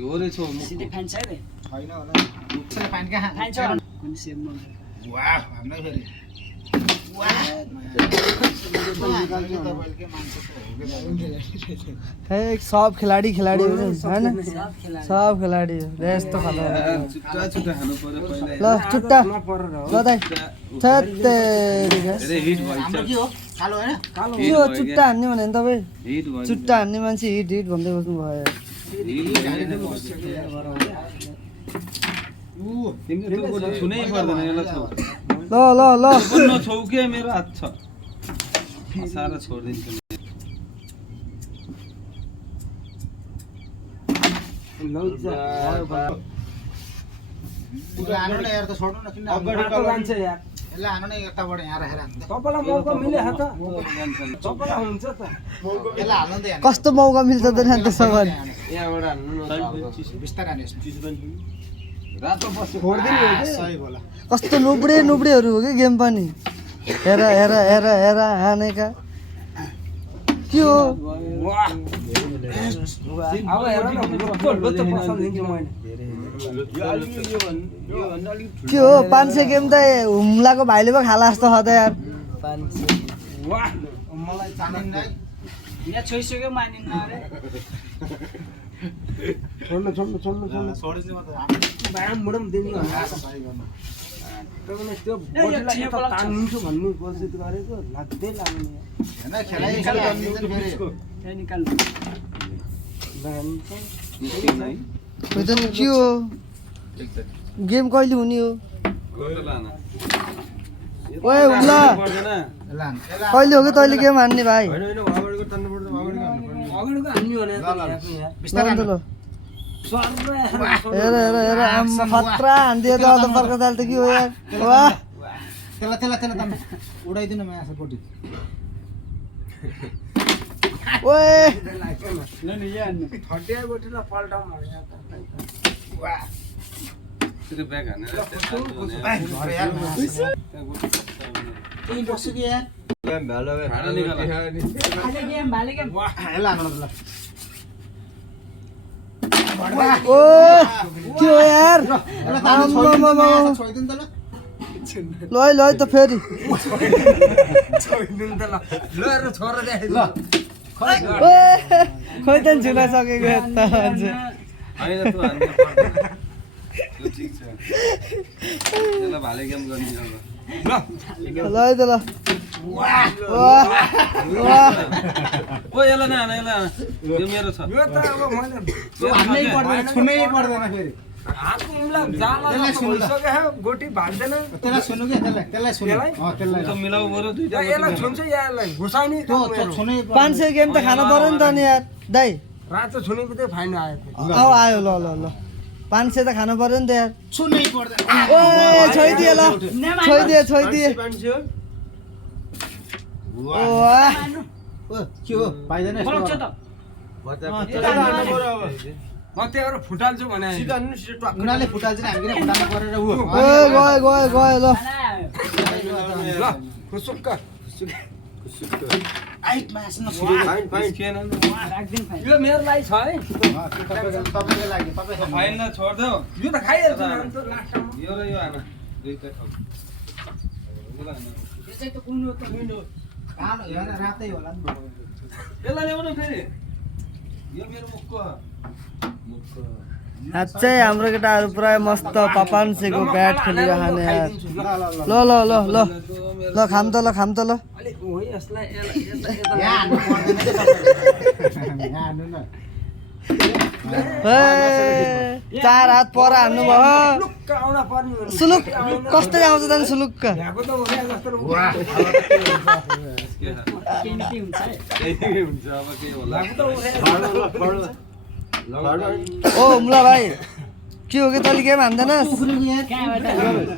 यो रे छौ सिधै फ्यान छ रे हैन होला मुखले पानी कहाँ फ्यान छ कुन सेममा वाह हाम्रो फेरि सब खिलाडी है ना सब खिलाडी रेस्ट तो खाना छुट्टा छुट्टा खानु पर्यो पहिला ल चुट्टा ल दाइ छत्ते अरे हिट भयो हाम्रो के हो कालो हैन कालो के हो चुट्टा हान्ने भने नि तपाईँ हिट भयो चुट्टा हान्ने मान्छे हिट हिट भन्दै बस्नु भयो तिमीले त बोले छुनै पर्दैन यसलाई छौ ल ल ल न छौ के मेरो हात छ सारा छोड्दिन्छु हानु न यार त छोड्नु न किन अगाडि जान्छ यार यसलाई हानु न यताबाट यहाँ राखेर हान्नु तपाईलाई मौका मिले हात तपाईलाई हुन्छ त यसलाई हाल्नु त यहाँ कस्तो मौका मिल्छ त नि त्यसो भने यहाँबाट हान्नु न बिस्तारै हान्नु रातो बस्यो छोड्दिनु हो के सही बोला कस्तो नुब्रेहरू हो कि गेम पनि हेर हेर हेर हेर हानेका के हो अब हेर न लत्त पसन्दिन्छु मैले के हो 500 गेम त हुम्लाको भाइले पो खाला जस्तो छ त यार वाह मलाई जानिन्न है यहाँ छोइसक्यो मानिन्न अरे छोड्नु छोडिदिनु म त बाम मुडम दिनु तपाईले त्यो बोटलाई यता तान्दिन्छु भन्ने कोसिस गरेको लाग्दै लाग्ने हैन खेलाइ हान्दिन्छ फेरि त्यहाँ निकाल्नु के हो गेम कहिले हुने हो ओए हुम्ला लान कहिले हो कि तैँले गेम हान्ने भाइ अगाडिको हान्नु भने बिस्तारै ल हेर हेर हेर आम्मा खतरा हान्दियो त अन्त पर्ख दाल त के हो यार वाह त्यसलाई त उडाइदिनु म यहाँ गोटी ओए हटिया गोटीलाई पल्टाउँ वाह त्यसले ब्याग हानेर अरे यार त्यही बस्छु कि यार खाना निकाल भाले गेम वाह यसलाई हान्नु ल ओ के हो यार आम्मामामा छोइदिनु त ल ल ल त फेरि छोइदिनु त ल ल छोरा देखाइ ल ओए खोइ त झुला सकेको यता मान्छे हैन तँ हान्नु पर्दैन त्यो ठीक छ त्यसलाई भाले गेम गर्ने अब ल है त ल वाह वाह ओ यसलाई न हान यसलाई हान यो मेरो छ यो त अब मैले हान्नै पर्दैन छुनै पर्दैन फेरि हातको मुला जाला भइसक्यो गोटी भाग्दैन त्यसलाई सुन्नु कि त्यसलाई सुन्नु त्यसलाई त मिलाउ बरु दुईटा यसलाई छुन्छ यसलाई घुसाउने त्यो छुनै 500 गेम त खानु पर्यो नि त नि यार दाइ रातो छुने बित्तिकै फाइन आयो आऊ आयो ल ल ल 500 त खानु पर्यो नि त यार छुनै पर्दैन ओए छोइदिए ल छोइदिए वाह ओ के हो पाइदैन बोल्छ त म त्यहाँबाट फुटाल्छु भने उनीहरूले फुटाल्छ नि हामीले फुटाल्नु परेर उ गयो ल ल खुसुक्क आइट मास न फाइन फाइन केन राख्दिन फाइन यो मेरो लागि छ है तपाईको लागि तपाईको फाइन न छोड देऊ यो त खाइहाल्छु नि अन्त लास्टमा यो र यो हान दुईटा खाऊ यो चाहिँ त कुन हो त कुन हो कालो हेर रातै होला नि यसलाई ल्याउनु फेरि यो मेरो मुखको साँच्चै हाम्रो केटाहरू पुरा मस्त पापान्सेको ब्याट खेलिरहने यार ल ल ल ल ल खाम त ल अलि हो यसलाई यहाँ हान्नु पर्दैन के तपाईले यहाँ हान्नु न ए 4 हात पर हान्नु भयो लुक्क आउन पर्ने हो सुलुक कस्तै आउँछ त सुलुक्क भ्याएको त हो जस्तो वाह केन्टी हुन्छ है के हुन्छ अब के होला भ्याएको त हो ओ मुला भाइ के हो कि तैँले गेम हान्दैनस्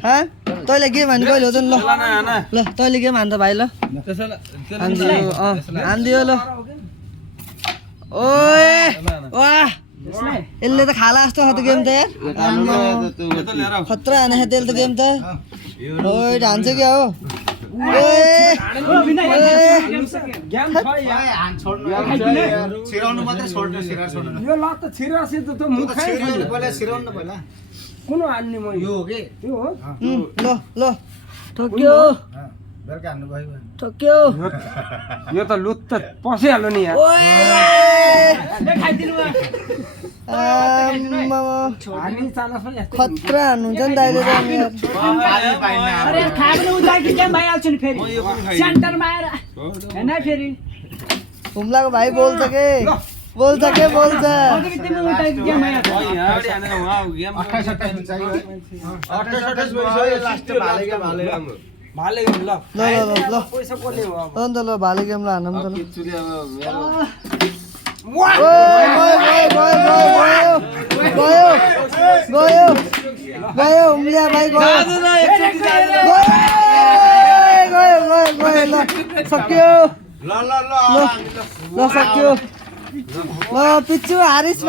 हाँ तैँले गेम हान्नु कहिले हो ल ल तैँले गेम हान्दा भाइ ल हानिदियो ल ओए वाह यसले त खाला जस्तो छ त गेम त यार खतरा हाने त्यसले त गेम त ओए हान्छ क्या हो गेम छ यार हान छोड्नु छिराउनु मात्रै छोड्नु छिरा छोड्नु यो ल त छिरासी त मुखै छिराउनु पहिला छिराउनु पहिला कुन हान्ने म यो हो के यो हो ल ल ठोक्यो बेलुका हान्नु भयो ठोक्यो यो त लुत त पसिहाल्यो नि यार हामी चालस पनि यस्तै खतरा हान्नुहुन्छ नि दाइले त अनि यार अरे खाए पनि उदाइको गेम भइहाल्छ नि फेरि म यो पनि खाइदिन्छु। सेन्टरमा आएर हैन फेरि हुम्लाको भाइ बोल्छ के बोल्छ अलिकति उदाइको गेम भइहाल्छ म यहाँबाट हानेर उहाँ गेम 28 28 चाहियो 28 भइसक्यो लास्ट भाले गेम भाले गेम ल ल ल ल ल पैसा कसले हो अब अन्त ल भाले गेम ल हानौँ त ल किचुले अब मेरो गयो हुम्लिया भाइ गयो ल सक्यो ल सक्यो ल पिच्चु हारिस